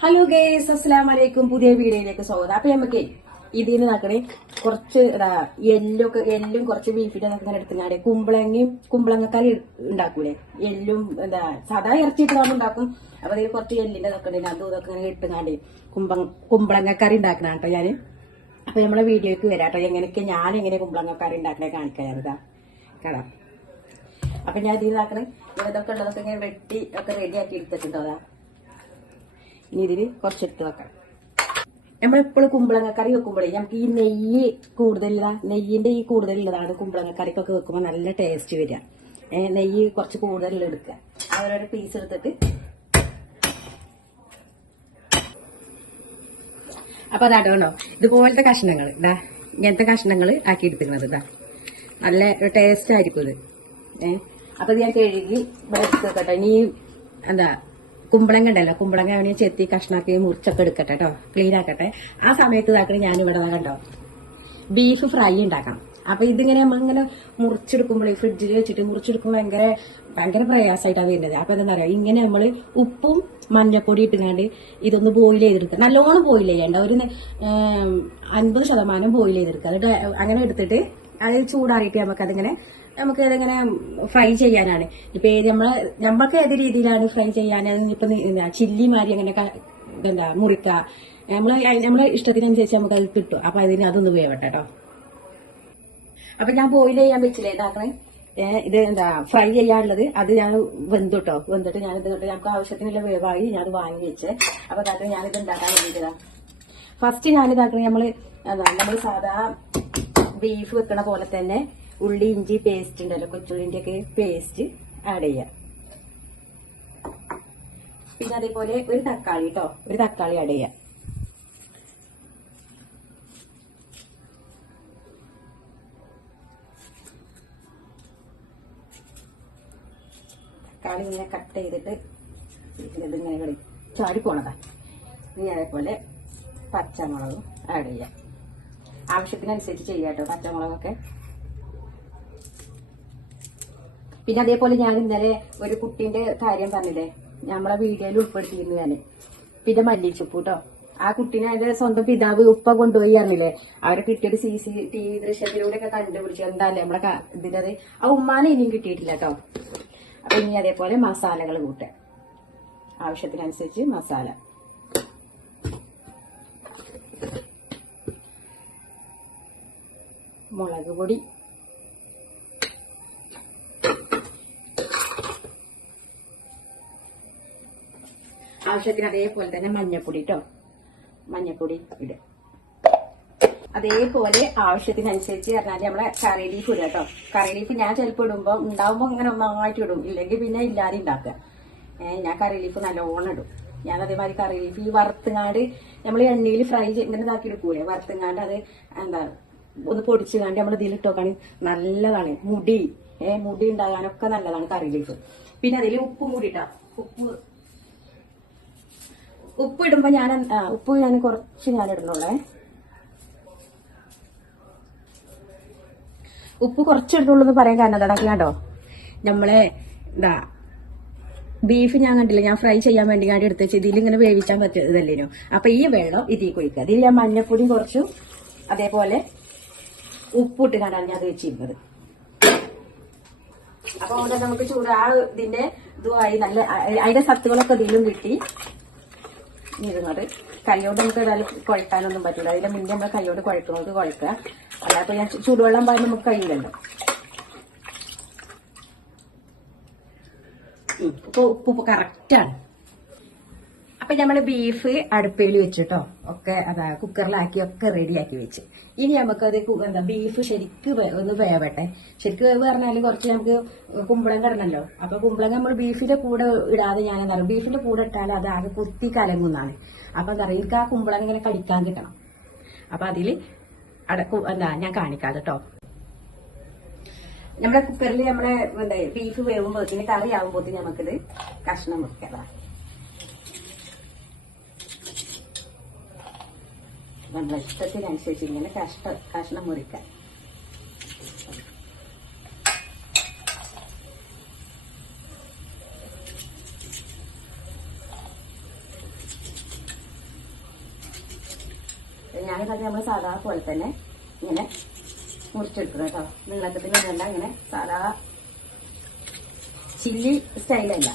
Hello guys അസ്സലാം വലൈക്കും പുതിയ വീഡിയോയിലേക്ക് സ്വാഗതം. അപ്പൊ നമുക്ക് ഇതിന് നോക്കണേ. കുറച്ച് എല്ലും എല്ലൊക്കെ എല്ലും കുറച്ച് ബീഫിന്റെ ഇങ്ങനെ എടുത്തുങ്ങാടെ കുമ്പളങ്ങയും കുമ്പളങ്ങക്കാരി ഉണ്ടാക്കൂലേ? എല്ലും എന്താ സാധാ ഇറച്ചിട്ടാകുമ്പോൾ ഉണ്ടാക്കും. അപ്പൊ അതിൽ കുറച്ച് എല്ലിന്റെ നോക്കണേ അതും ഇതൊക്കെ ഇങ്ങനെ ഇട്ടുങ്ങാണ്ട് കുമ്പ കുമ്പളങ്ങക്കറി ഉണ്ടാക്കണ കേട്ടോ ഞാൻ. അപ്പൊ നമ്മളെ വീഡിയോക്ക് വരാം കേട്ടോ. എങ്ങനെയൊക്കെ ഞാൻ എങ്ങനെ കുമ്പളങ്ങക്കറി ഉണ്ടാക്കണേ കാണിക്കാൻ ഞാനിതാ കേടാ അപ്പൊ ഞാൻ ഇതിൽ ഇതാക്കണേ. ഇതൊക്കെ ഉള്ളതൊക്കെ ഇങ്ങനെ വെട്ടി ഒക്കെ റെഡിയാക്കി എടുത്തിട്ടുണ്ടോ അതാ? ഇനി ഇതിൽ കുറച്ചെടുത്ത് വെക്കാം. നമ്മളെപ്പോഴും കുമ്പളങ്ങ കറി വെക്കുമ്പോഴേ നമുക്ക് ഈ നെയ്യ് കൂടുതലുള്ള നെയ്യിന്റെ ഈ കൂടുതലുള്ളതാണ് കുമ്പളങ്ങ കറിക്കൊക്കെ വെക്കുമ്പോൾ നല്ല ടേസ്റ്റ് വരിക. നെയ്യ് കുറച്ച് കൂടുതലുള്ള എടുക്കുക. ഓരോരോ പീസ് എടുത്തിട്ട്. അപ്പൊ അതാട്ടോ കേട്ടോ ഇതുപോലത്തെ കഷ്ണങ്ങൾ ഇതാ ഇങ്ങനത്തെ കഷ്ണങ്ങൾ ആക്കി എടുത്തിരുന്നത് ഇതാ നല്ല ടേസ്റ്റ് ആയിരിക്കും ഇത്. ഏഹ് അപ്പൊ ഇത് ഞാൻ കഴുകി ഇവിടെ എടുത്ത് വെക്കട്ടെ. ഇനി എന്താ കുമ്പളങ്ങ ഉണ്ടല്ലോ. കുമ്പളങ്ങ അവനെ ചെത്തി കഷ്ണാക്കി മുറിച്ചൊക്കെ എടുക്കട്ടെ കേട്ടോ ക്ലീൻ ആക്കട്ടെ. ആ സമയത്ത് ഇതാക്കണേ ഞാൻ ഇവിടെ കണ്ടോ. ബീഫ് ഫ്രൈ ഉണ്ടാക്കണം അപ്പൊ ഇതിങ്ങനെ നമ്മളിങ്ങനെ മുറിച്ചെടുക്കുമ്പോൾ ഫ്രിഡ്ജിൽ വെച്ചിട്ട് മുറിച്ചെടുക്കുമ്പോൾ ഭയങ്കര ഭയങ്കര പ്രയാസമായിട്ടാണ് വരുന്നത്. അപ്പൊ എന്താ പറയാ ഇങ്ങനെ നമ്മൾ ഉപ്പും മഞ്ഞപ്പൊടി ഇട്ടുകൊണ്ട് ഇതൊന്ന് ബോയിൽ ചെയ്തെടുക്കുക നല്ലോണം ബോയിൽ ചെയ്യണ്ട. ഒരു അൻപത് ശതമാനം ബോയിൽ ചെയ്തെടുക്കുക അങ്ങനെ എടുത്തിട്ട് അത് ചൂടാറിയിട്ട് നമുക്ക് അതിങ്ങനെ നമുക്ക് അതിങ്ങനെ ഫ്രൈ ചെയ്യാനാണ്. ഇപ്പൊ ഏത് നമ്മൾ നമ്മൾക്ക് ഏത് രീതിയിലാണ് ഫ്രൈ ചെയ്യാൻ ഇപ്പൊ ചില്ലി മാരി അങ്ങനെ എന്താ മുറിക്ക. നമ്മൾ അയി- നമ്മളെ ഇഷ്ടത്തിനനുസരിച്ച് നമുക്ക് അത് കിട്ടും. അപ്പൊ അതിന് അതൊന്ന് വേവട്ടെ അപ്പൊ ഞാൻ ബോയിൽ ചെയ്യാൻ വെച്ചില്ലേ ഇതാക്കണേ? ഇത് എന്താ ഫ്രൈ ചെയ്യാനുള്ളത്. അത് ഞാൻ വെന്തുട്ടോ വെന്തിട്ട് ഞാൻ ഇത് നമുക്ക് ആവശ്യത്തിനുള്ള വേവായി ഞാൻ വാങ്ങി വെച്ച്. അപ്പൊ അതായത് ഞാനിത് ഉണ്ടാക്കാൻ വേണ്ടിയിട്ടാ ഫസ്റ്റ് ഞാനിതാക്കണേ നമ്മൾ നമ്മൾ സാധാ ബീഫ് വെക്കണ പോലെ തന്നെ ഉള്ളി ഇഞ്ചി പേസ്റ്റ് ഉണ്ടല്ലോ കൊച്ചുള്ളിന്റെ ഒക്കെ പേസ്റ്റ് ആഡ് ചെയ്യാം. പിന്നെ അതേപോലെ ഒരു തക്കാളി കേട്ടോ ഒരു തക്കാളി ആഡ് ചെയ്യാം. തക്കാളി ഇങ്ങനെ കട്ട് ചെയ്തിട്ട് ഇതിങ്ങനെ കളി ചാടി പോണതാ. ഇനി അതേപോലെ പച്ചമുളകും ആഡ് ചെയ്യാം. ആവശ്യത്തിനനുസരിച്ച് ചെയ്യാം കേട്ടോ പച്ചമുളകൊക്കെ. പിന്നെ അതേപോലെ ഞാൻ ഇന്നലെ ഒരു കുട്ടീന്റെ കാര്യം പറഞ്ഞില്ലേ? നമ്മളെ വീഡിയോയിൽ ഉൾപ്പെടുത്തിയിരുന്നു ഞാൻ. പിന്നെ മല്ലിച്ചുപ്പ് കേട്ടോ ആ കുട്ടീനെ അതിന്റെ സ്വന്തം പിതാവ് ഉപ്പ കൊണ്ടുപോയി അറിഞ്ഞില്ലേ അവരെ കിട്ടിയൊരു സി സി ടി വി ദൃശ്യത്തിലൂടെ ഒക്കെ കണ്ടുപിടിച്ചു. എന്താല്ലേ നമ്മളെ ഇതിന്റെ ആ ഉമ്മാനെ ഇനിയും കിട്ടിയിട്ടില്ല കേട്ടോ. അപ്പൊ ഇനി അതേപോലെ മസാലകൾ കൂട്ടെ ആവശ്യത്തിനനുസരിച്ച് മസാല. മുളക് പൊടി ആവശ്യത്തിന് അതേപോലെ തന്നെ മഞ്ഞപ്പൊടി കേട്ടോ മഞ്ഞപ്പൊടി ഇടുക അതേപോലെ ആവശ്യത്തിനനുസരിച്ച് പറഞ്ഞാൽ നമ്മളെ കറി ലീഫ് ഇടുക കേട്ടോ കറി ലീഫ് ഞാൻ ചിലപ്പോൾ ഇടുമ്പോൾ ഉണ്ടാവുമ്പോൾ ഇങ്ങനെ ഒന്നായിട്ട് ഇടും. ഇല്ലെങ്കിൽ പിന്നെ ഇല്ലാതെ ഉണ്ടാക്കുക ഞാൻ കറി ലീഫ് നല്ലോണം ഇടും. ഞാൻ അതേമാതിരി കറി ലീഫ് ഈ വറുത്തുങ്ങാണ്ട് നമ്മൾ എണ്ണയിൽ ഫ്രൈ ഇങ്ങനെ ഇതാക്കി എടുക്കൂലേ? വറുത്തുങ്ങാണ്ട് അത് എന്താ ഒന്ന് പൊടിച്ചുകാണ്ട് നമ്മൾ ഇതിലിട്ടോക്കാണ് നല്ലതാണ്. മുടി. ഏഹ് മുടി ഉണ്ടാകാനൊക്കെ നല്ലതാണ് കറി ലീഫ് പിന്നെ അതിൽ ഉപ്പും കൂടി ഇട്ടാം ഉപ്പ് ഉപ്പ് ഇടുമ്പോ ഞാൻ ഉപ്പ് ഞാൻ കുറച്ച് ഞാൻ ഇടുന്നുള്ളേ. ഉപ്പ് കുറച്ച് ഇടുന്നുള്ളൂ എന്ന് പറയാൻ കാരണം എന്താ കേട്ടോ? നമ്മളെ എന്താ ബീഫ് ഞാൻ കണ്ടില്ല ഞാൻ ഫ്രൈ ചെയ്യാൻ വേണ്ടി ഞാൻ എടുത്ത് വെച്ച് ഇതിലിങ്ങനെ വേവിക്കാൻ പറ്റിയതല്ലേനോ? അപ്പൊ ഈ വെള്ളം ഇതിൽ കുഴിക്കുക ഇതിൽ ഞാൻ മഞ്ഞപ്പൊടി കുറച്ചു അതേപോലെ ഉപ്പിട്ട് കാണാൻ ഞാൻ അത് വെച്ചിരുന്നത്. അപ്പൊ അവിടെ നമുക്ക് ചൂട് ആ ഇതിന്റെ ഇതുമായി നല്ല അതിന്റെ സത്തുകളൊക്കെ ഇതിലും കിട്ടി. ഇരുന്നത്. കൈയോട് നമുക്ക് ഏതായാലും കുഴക്കാനൊന്നും പറ്റില്ല. അതിന്റെ മുന്നേ നമ്മൾ കൈയോട് കുഴക്കുന്നത് കുഴക്കുക. അല്ലാതെ ഞാൻ ചൂടുവെള്ളം പോയാൽ നമുക്ക് കഴിയില്ലല്ലോ. ഉപ്പ് ഉപ്പ് കറക്റ്റാണ് അപ്പൊ നമ്മൾ ബീഫ് അടുപ്പയിൽ വെച്ചിട്ടോ. ഒക്കെ അതാ കുക്കറിലാക്കി ഒക്കെ റെഡിയാക്കി വെച്ച്. ഇനി നമുക്കത് എന്താ ബീഫ് ശരിക്ക് ഒന്ന് വേവട്ടെ. ശരിക്ക് വേവ് പറഞ്ഞാൽ കുറച്ച് നമുക്ക് കുമ്പളം കിടണല്ലോ. അപ്പൊ കുമ്പളം നമ്മൾ ബീഫിന്റെ കൂടെ ഇടാതെ ഞാൻ എന്താ പറയുക ബീഫിന്റെ കൂടെ ഇട്ടാൽ അത് ആകെ കുത്തി കലങ്ങുന്നാണ്. അപ്പൊ എന്താ പറയുക എനിക്ക് ആ കുമ്പളം ഇങ്ങനെ കടിക്കാൻ കിട്ടണം. അപ്പൊ അതിൽ അടക്കും എന്താ ഞാൻ കാണിക്കാം കേട്ടോ നമ്മുടെ കുക്കറിൽ നമ്മുടെ ബീഫ് വേവുമ്പോഴത്തേന് കറി ആവുമ്പോഴത്തേന് നമുക്കിത് കഷ്ണം വെക്കാം. നമ്മുടെ ഇഷ്ടത്തിനനുസരിച്ച് ഇങ്ങനെ കഷ്ട കഷ്ണം മുറിക്കാം. ഞാനിതൊക്കെ നമ്മൾ സാധാ പോലെ തന്നെ ഇങ്ങനെ മുറിച്ചെടുക്കണം കേട്ടോ. നിങ്ങളൊക്കെ വേണ്ട ഇങ്ങനെ സാധാ ചില്ലി സ്റ്റൈലല്ല.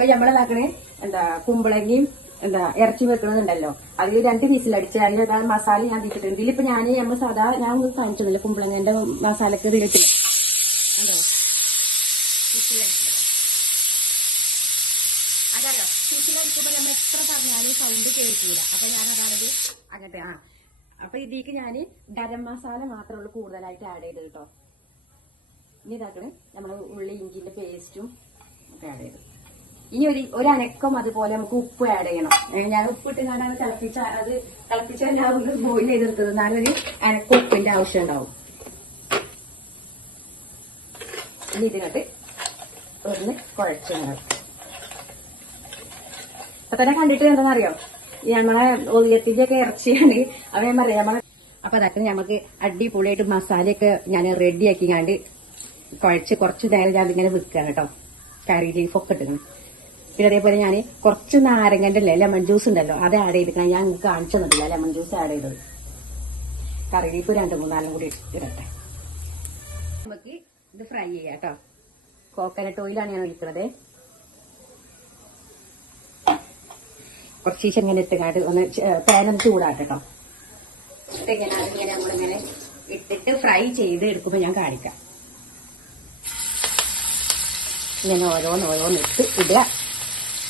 അപ്പൊ നമ്മളെന്താക്കണേ എന്താ കുമ്പളങ്ങയും എന്താ ഇറച്ചി വെക്കണമെന്നുണ്ടല്ലോ അതിൽ രണ്ട് പീസിലടിച്ച് അതിൽ ആ മസാല ഞാൻ തീറ്റിട്ടുണ്ട് ഇതിലിപ്പോ ഞാൻ നമ്മൾ സാധാ ഞാൻ ഒന്നും കാണിച്ചിട്ടില്ല കുമ്പളങ്ങന്റെ മസാലക്ക് ഇതിലിട്ടില്ല അതോ. അതറിയോ? വിസിലടിക്കുമ്പോ നമ്മൾ എത്ര പറഞ്ഞാലും സൗണ്ട് കേൾക്കൂല. അപ്പൊ ഞാൻ അതാണത് അങ്ങനത്തെ ആ. അപ്പൊ ഇതിലേക്ക് ഞാൻ ഗരം മസാല മാത്രമേ ഉള്ളൂ കൂടുതലായിട്ട് ആഡ് ചെയ്തത് കേട്ടോ ഇനി ഇതാക്കണേ. നമ്മൾ ഉള്ളി ഇഞ്ചിന്റെ പേസ്റ്റും ഒക്കെ ആഡ് ചെയ്തു. ഇനി ഒരു ഒരനക്കം അതുപോലെ നമുക്ക് ഉപ്പ് ആഡ് ചെയ്യണം. ഞാൻ ഉപ്പിട്ട് അത് തിളപ്പിച്ച അത് തിളപ്പിച്ച ഞാൻ ബോയിൽ ചെയ്തെടുത്തത് ഒരു അനക്കം ഉപ്പിന്റെ ആവശ്യം ഉണ്ടാവും. ഇനി ഇതിനകത്ത് ഒന്ന് കുഴച്ചുണ്ടാവും അപ്പൊ തന്നെ കണ്ടിട്ട് എന്താണെന്നറിയോ നമ്മളെ ഒളിയത്തിന്റെ ഒക്കെ ഇറച്ചിയാണ്. അവ ഞാൻ പറയാം നമ്മളെ അപ്പൊ അതൊക്കെ നമുക്ക് അടിപൊളിയായിട്ട് മസാലയൊക്കെ ഞാൻ റെഡിയാക്കി കണ്ട് കുഴച്ച് കുറച്ച് നേരം ഞാൻ ഇങ്ങനെ വെക്കുകയാണ് കേട്ടോ. കറി ലീഫൊക്കെ ഇട്ടിരുന്നു പിന്നെ അതേപോലെ ഞാൻ കുറച്ച് നാരങ്ങന്റെ അല്ലേ ലെമൺ ജ്യൂസ് ഉണ്ടല്ലോ അത് ആഡ് ചെയ്തിരിക്കണം ഞാൻ നിങ്ങൾക്ക് കാണിച്ചു തന്നില്ല ലെമൺ ജ്യൂസ് ആഡ് ചെയ്തത്. കറിവേപ്പ് രണ്ട് മൂന്നാലും കൂടി ഇടട്ടെ. നമുക്ക് ഇത് ഫ്രൈ ചെയ്യാം കേട്ടോ കോക്കനട്ട് ഓയിലാണ് ഞാൻ ഒഴിക്കുന്നത്. കുറച്ച് ശേഷം ഇങ്ങനെ ഇട്ടുകാണ്ട് ഒന്ന് പാനൊന്ന് ചൂടാട്ടെ കേട്ടോ ഇട്ടിട്ട് ഫ്രൈ ചെയ്ത് എടുക്കുമ്പോൾ ഞാൻ കാണിക്കാം. ഇങ്ങനെ ഓരോന്ന് ഓരോന്ന് ഇട്ട് ഇടുക.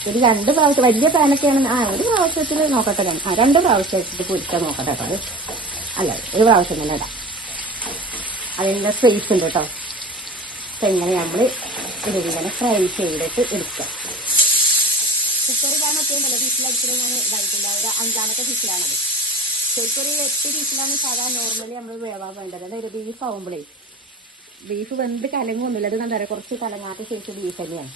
ഒരു രണ്ട് പ്രാവശ്യം വലിയ പാനൊക്കെയാണ് ആ ഒരു പ്രാവശ്യത്തിൽ നോക്കട്ടെ ഞാൻ. ആ രണ്ട് പ്രാവശ്യം വെച്ചിട്ട് പൊരിക്കാൻ നോക്കട്ടെ കേട്ടോ. അല്ല ഒരു പ്രാവശ്യം തന്നെ ഇടാം. അതിന്റെ സ്പേസ് ഉണ്ട് കേട്ടോ. അപ്പം ഇങ്ങനെ നമ്മൾ ഇതിങ്ങനെ ഫ്രൈ ചെയ്തിട്ട് എടുക്കാം. കുക്കർ ഞാൻ മറ്റേണ്ടല്ലോ വീട്ടിലടിച്ചത് ഞാൻ ഇതായിട്ടില്ല. ഒരു അഞ്ചാമത്തെ ഫിഷിലാണത് ശരിക്കും എട്ട് ഫിഷിലാണ് സാധാരണ നോർമലി നമ്മൾ വേവാൻ വേണ്ടത്. അതായത് ബീഫ് ആവുമ്പോഴേ ബീഫ് വെന്ത് കലങ്ങൊന്നുമില്ല അത് പറയുക കുറച്ച് കലങ്ങാത്ത ശേഷം ബീഫ് തന്നെയാണ്.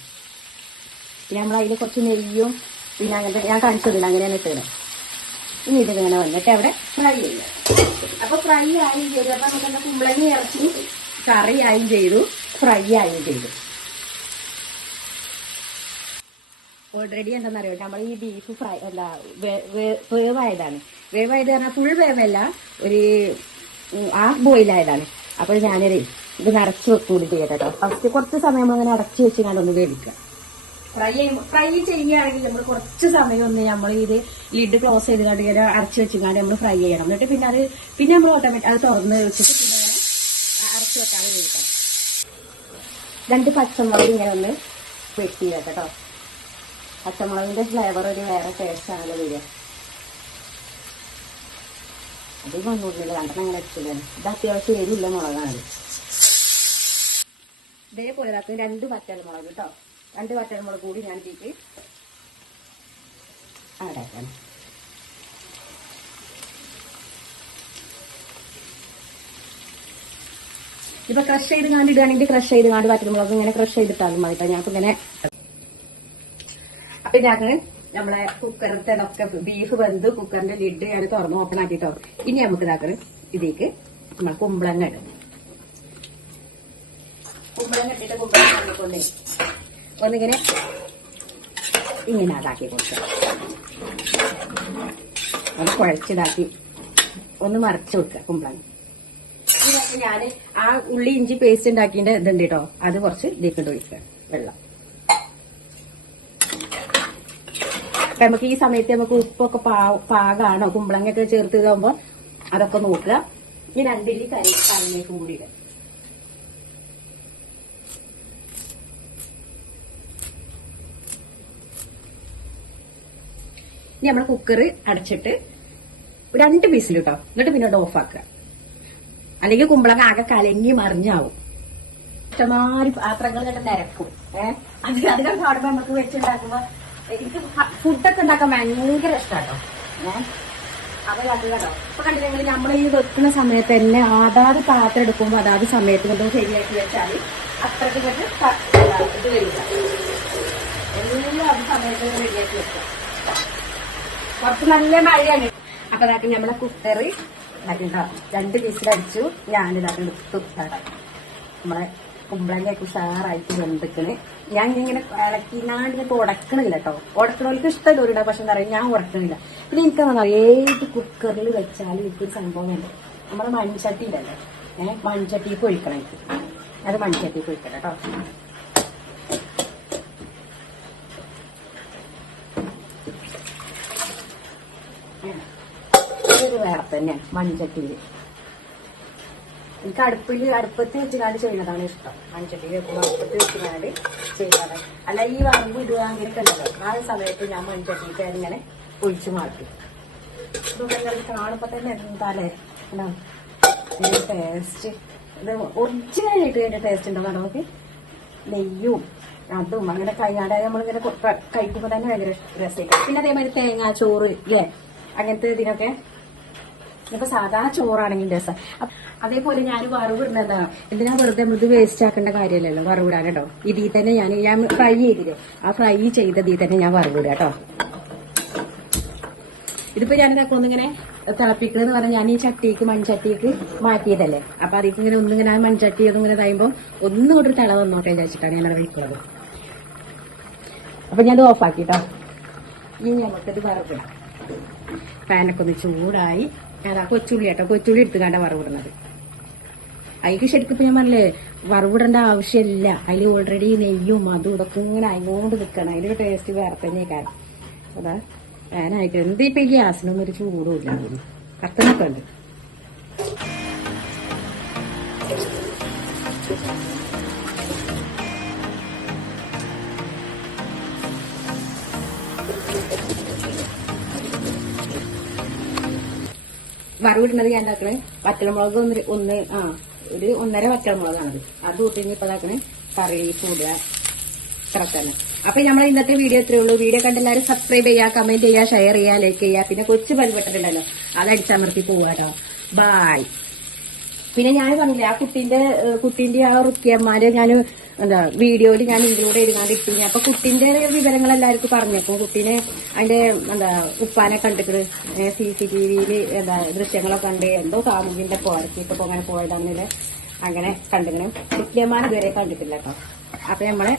പിന്നെ നമ്മൾ അതിൽ കുറച്ച് നെയ്യും പിന്നെ അങ്ങനത്തെ ഞാൻ കാണിച്ചതില്ല അങ്ങനെയാണ് ഇട്ടത്. ഇനി ഇതിങ്ങനെ വന്നിട്ട് അവിടെ ഫ്രൈ ചെയ്യുക അപ്പൊ ഫ്രൈ ആയി ചെയ്തു. അപ്പൊ നമുക്ക് എന്താ കുമ്പളങ്ങി ഇറച്ചി കറി ആയും ചെയ്തു ഫ്രൈ ആയും ചെയ്തു. ഓൾറെഡി എന്താണെന്നറിയോ നമ്മൾ ഈ ബീഫ് ഫ്രൈ എന്താ വേവ് വേവായത് പറഞ്ഞാൽ ഫുൾ വേവല്ല ഒരു ഹാഫ് ബോയിലായതാണ് അപ്പോൾ ഞാനൊരു ഇത് നിറച്ച് വെക്കൂടി കേട്ടോ ഫസ്റ്റ് കുറച്ച് സമയം അങ്ങനെ അടച്ചു വെച്ച് ഞാനൊന്ന് വേവിക്കുക. ഫ്രൈ ചെയ്യുമ്പോൾ ഫ്രൈ ചെയ്യുകയാണെങ്കിൽ നമ്മൾ കുറച്ച് സമയം ഒന്ന് നമ്മൾ ഇത് ലിഡ് ക്ലോസ് ചെയ്ത് കണ്ട് ഇങ്ങനെ അടച്ചു വെച്ചിങ്ങാണ്ട് നമ്മൾ ഫ്രൈ ചെയ്യണം. എന്നിട്ട് പിന്നെ അത് പിന്നെ നമ്മൾ ഓട്ടോമാറ്റിക് അത് തുറന്ന് വെച്ചിട്ട് പിന്നെ അങ്ങനെ അരച്ച് വെക്കാതെ വേവിക്കണം രണ്ട് പച്ചമുളക് ഇങ്ങനെ ഒന്ന് വെട്ടി കേട്ടോ പച്ചമുളകിന്റെ ഫ്ലേവർ ഒരു വേറെ ടേസ്റ്റ് ആണല്ലോ വരിക. അത് വന്നുള്ളിൽ രണ്ടെണ്ണം അങ്ങനെ വെച്ചില്ല ഇത് അത്യാവശ്യം എരില്ല മുളകാണ്. ഇതേപോലെ രണ്ട് പച്ചമുളക് കേട്ടോ രണ്ട് വറ്റൽമുളക് കൂടി ഞാൻ ഇതിലേക്ക് ആഡ് ഇപ്പൊ ക്രഷ് ചെയ്ത് കാണ്ട് ഇടുകയാണെങ്കിൽ ക്രഷ് ചെയ്ത് കാണ്ട് വറ്റൽമുളക് ഇങ്ങനെ ക്രഷ് ചെയ്തിട്ടാലും മതി ഞാൻ ഇങ്ങനെ അപ്പൊ ഞങ്ങൾ നമ്മളെ കുക്കറിന്റെ ഒക്കെ ബീഫ് വെന്ത് കുക്കറിന്റെ ലിഡ് ഞാൻ തുറന്ന് ഓപ്പൺ ആക്കിട്ടോ. ഇനി നമുക്ക് ഇതാക്കണം. ഇതിലേക്ക് നമ്മൾ കുമ്പളങ്ങ ഇടും. കുമ്പളങ്ങ ഇട്ടിട്ട് കുമ്പളങ്ങ ഒന്നിങ്ങനെ ഇങ്ങനെ അതാക്കി കൊടുക്കുക. അത് കുഴച്ചിതാക്കി ഒന്ന് മറച്ചു വെക്കുക കുമ്പളങ്ങ. ഞാൻ ആ ഉള്ളി ഇഞ്ചി പേസ്റ്റ് ഉണ്ടാക്കിന്റെ ഇതുണ്ട് കേട്ടോ അത് കുറച്ച് ഇതിലേക്ക് ഒഴിക്കുക വെള്ളം. അപ്പൊ നമുക്ക് ഈ സമയത്ത് നമുക്ക് ഉപ്പൊക്കെ പാകാണോ? കുമ്പളങ്ങയൊക്കെ ചേർത്ത് ഇതാകുമ്പോ അതൊക്കെ നോക്കുക. ഈ രണ്ടിരി കറി കറിയിലേക്കും കൂടി ഇനി നമ്മൾ കുക്കർ അടച്ചിട്ട് രണ്ട് പീസിൽ കേട്ടോ എന്നിട്ട് ഓഫ് ആക്കുക. അല്ലെങ്കിൽ കുമ്പളങ്ങ ആകെ കലങ്ങി മറിഞ്ഞാവും. ഇഷ്ടമാതിരി പാത്രങ്ങൾ കണ്ട് നിരക്കും. ഏഹ് അത് അതിനൊക്കെ അവിടെ നമുക്ക് വെച്ചുണ്ടാക്കുമ്പോ എനിക്ക് ഫുഡൊക്കെ ഉണ്ടാക്കാൻ ഭയങ്കര ഇഷ്ടാട്ടോ. ഏഹ് അപ്പൊ കണ്ടു ഇപ്പൊ നമ്മൾ ഈ വെക്കുന്ന സമയത്ത് തന്നെ അതാത് പാത്രം എടുക്കുമ്പോ അതാത് സമയത്ത് കൊണ്ട് ശരിയാക്കി വെച്ചാൽ അത്രയ്ക്ക് കൊണ്ട് ഇത് വരില്ല. എല്ലാം അത് സമയത്ത് റെഡിയാക്കി കുറച്ച് നല്ല മഴയാണ്. അപ്പൊ അതൊക്കെ നമ്മളെ കുത്തറി ഇതാക്കിട്ടോ രണ്ട് പീസിലടിച്ചു ഞാനിതാക്കി എടുത്തു. നമ്മളെ കുമ്പളങ്ങയൊക്കെ ഉഷാറായിട്ട് വെന്തിക്കണ്. ഞാൻ ഇങ്ങനെ ഇളക്കിനാണ്ട് ഇപ്പൊ ഉടക്കണില്ല കേട്ടോ ഉടക്കണവർക്ക് ഇഷ്ടമല്ല ഒരു പക്ഷെ എന്താ പറയുക ഞാൻ ഉടക്കണില്ല പിന്നെ എനിക്ക് എന്താ ഏത് കുക്കറിൽ വെച്ചാലും എനിക്കൊരു സംഭവം ഉണ്ട് നമ്മുടെ മൺചട്ടിയിലല്ലേ? ഏഹ് മൺചട്ടിക്ക് ഒഴിക്കണം എനിക്ക് അത് മൺചട്ടിയിൽ ഒഴിക്കണം കേട്ടോ ഇതൊരു വേറെ തന്നെയാണ് മൺചട്ടിയിൽ എനിക്ക് അടുപ്പിൽ അടുപ്പത്ത് വെച്ചുകാണ്ട് ചെയ്യുന്നതാണ് ഇഷ്ടം. മൺചട്ടിയിൽ വെക്കുമ്പോൾ അടുപ്പത്ത് വെച്ചുകാണ്ട് ചെയ്യുന്നത്. അല്ല ഈ വറമ്പ് ഉണ്ടല്ലോ ആ സമയത്ത് ഞാൻ മൺചട്ടിക്ക് ഇങ്ങനെ ഒഴിച്ചു മാറ്റി. ഇതൊക്കെ ഇങ്ങനെ കാണുമ്പോ തന്നെ ടേസ്റ്റ് ഇത് ഒറിജിനലായിട്ട് ടേസ്റ്റ് ഉണ്ടോ നമുക്ക്? നെയ്യും അതും അങ്ങനെ കഴിഞ്ഞാണ്ട് നമ്മളിങ്ങനെ കഴിക്കുമ്പോ തന്നെ ഭയങ്കര രസമായിരിക്കും. പിന്നെ അതേമാതിരി തേങ്ങ ചോറ് ഇല്ലേ അങ്ങനത്തെ ഇതിനൊക്കെ ഇപ്പൊ സാധാരണ ചോറാണെങ്കിൽ രസം. അതേപോലെ ഞാൻ വറവ് ഇടുന്നതാ. എന്തിനാ വെറുതെ മൃദു വേസ്റ്റ് ആക്കേണ്ട കാര്യമല്ലല്ലോ വറവ് ഇടാൻ കേട്ടോ. ഇതിൽ തന്നെ ഞാൻ ഞാൻ ഫ്രൈ ചെയ്തില്ലേ? ആ ഫ്രൈ ചെയ്തതിൽ തന്നെ ഞാൻ വറവ് ഇടാം കേട്ടോ. ഇതിപ്പോ ഞാൻ ഒന്നിങ്ങനെ തിളപ്പിക്കണെന്ന് പറഞ്ഞാൽ ഞാൻ ഈ ചട്ടിക്ക് മൺചട്ടിക്ക് മാറ്റിയതല്ലേ? അപ്പൊ അതിക്ക് ഇങ്ങനെ ഒന്നിങ്ങനെ ആ മൺചട്ടി ഒന്നിങ്ങനെ ഇതായുമ്പോ ഒന്നുകൂടി തിള വന്നോട്ടെ വിചാരിച്ചിട്ടാണ് ഞാൻ വെക്കുന്നത്. അപ്പൊ ഞാൻ ഓഫാക്കി കേട്ടോ ഇനി നമുക്കത് വറവിടാം പാനൊക്കെ ഒന്ന് ചൂടായി. അതാ കൊച്ചുള്ളി കേട്ടോ കൊച്ചുള്ളി എടുത്തുകാണ്ട വറവിടുന്നത്. അതിക്ക് ശരിക്കും ഞാൻ പറഞ്ഞില്ലേ വറവിടേണ്ട ആവശ്യമില്ല. അതിൽ ഓൾറെഡി നെയ്യും അതും ഇതൊക്കെ ഇങ്ങനെ ആയിക്കൊണ്ട് നിൽക്കണം അതിന്റെ ടേസ്റ്റ് വേറെ തന്നെ കാരണം അതാ പാനായിട്ട് എന്ത് ഇപ്പൊ ഈ ഗ്യാസിനൊന്നും ഒരു ചൂടും ഇല്ല. കത്തനൊക്കെ ഉണ്ട്. വറവിടുന്നത് ഞാൻ എന്താക്കണേ? വറ്റൽമുളക് ഒന്ന് ഒന്ന് ആ ഒരു ഒന്നര വറ്റൽമുളകാണത്. അത് കൂട്ടി ഇപ്പൊ ഇതാക്കണേ കറി കൂടുക ഇത്രത്തന്നെ. തന്നെ അപ്പൊ നമ്മൾ ഇന്നത്തെ വീഡിയോ ഇത്രേ ഉള്ളൂ. വീഡിയോ കണ്ട് എല്ലാവരും സബ്സ്ക്രൈബ് ചെയ്യുക കമന്റ് ചെയ്യുക ഷെയർ ചെയ്യുക ലൈക്ക് ചെയ്യുക പിന്നെ കൊച്ചു പരിപെട്ടിട്ടുണ്ടല്ലോ അത് അടിച്ചമർത്തി പോവാട്ടോ ബായ് പിന്നെ ഞാൻ പറഞ്ഞില്ലേ ആ കുട്ടീന്റെ കുട്ടീന്റെ ആ റുക്കിയമ്മാരെ ഞാൻ എന്താ വീഡിയോയിൽ ഞാൻ ചെയ്തുകൊണ്ട് ഇട്ടിരുന്നു അപ്പൊ കുട്ടിന്റെ വിവരങ്ങൾ എല്ലാവർക്കും പറഞ്ഞേക്കും കുട്ടീനെ അതിന്റെ എന്താ ഉപ്പാനെ കണ്ടിട്ട് സി സി ടി വിയിൽ എന്താ ദൃശ്യങ്ങളൊക്കെ കണ്ട് എന്തോ കാമുകിന്റെ പോരക്കിട്ട് അങ്ങനെ പോയതാണെന്നില്ല അങ്ങനെ കണ്ടിരുന്നു. കൃത്യമാണ് ഇതുവരെ കണ്ടിട്ടില്ല കേട്ടോ. അപ്പൊ നമ്മളെ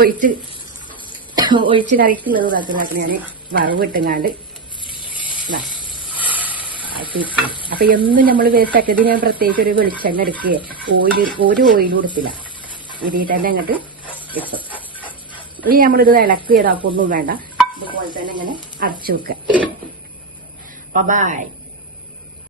ഒഴിച്ച് ഒഴിച്ച് കറിക്കുള്ളത് ഇതാക്കുന്നതാക്കി ഞാൻ വറവ് ഇട്ടുങ്ങാണ്ട് ഇതാ. ആക്കി വെച്ചു. അപ്പൊ എന്നും നമ്മൾ വേസ്റ്റ് ആക്കിയത് ഞാൻ പ്രത്യേകിച്ച് ഒരു വെളിച്ചെണ്ണ എടുക്കുക ഓയിൽ ഒരു ഓയിൽ കൊടുത്തില്ല ഇതിൽ തന്നെ അങ്ങോട്ട് ഇട്ടു. ഇനി നമ്മളിത് ഇളക്കുക ഇതാക്കൊന്നും വേണ്ട. ഇതുപോലെ തന്നെ ഇങ്ങനെ അടച്ചു വെക്കുക. ബൈ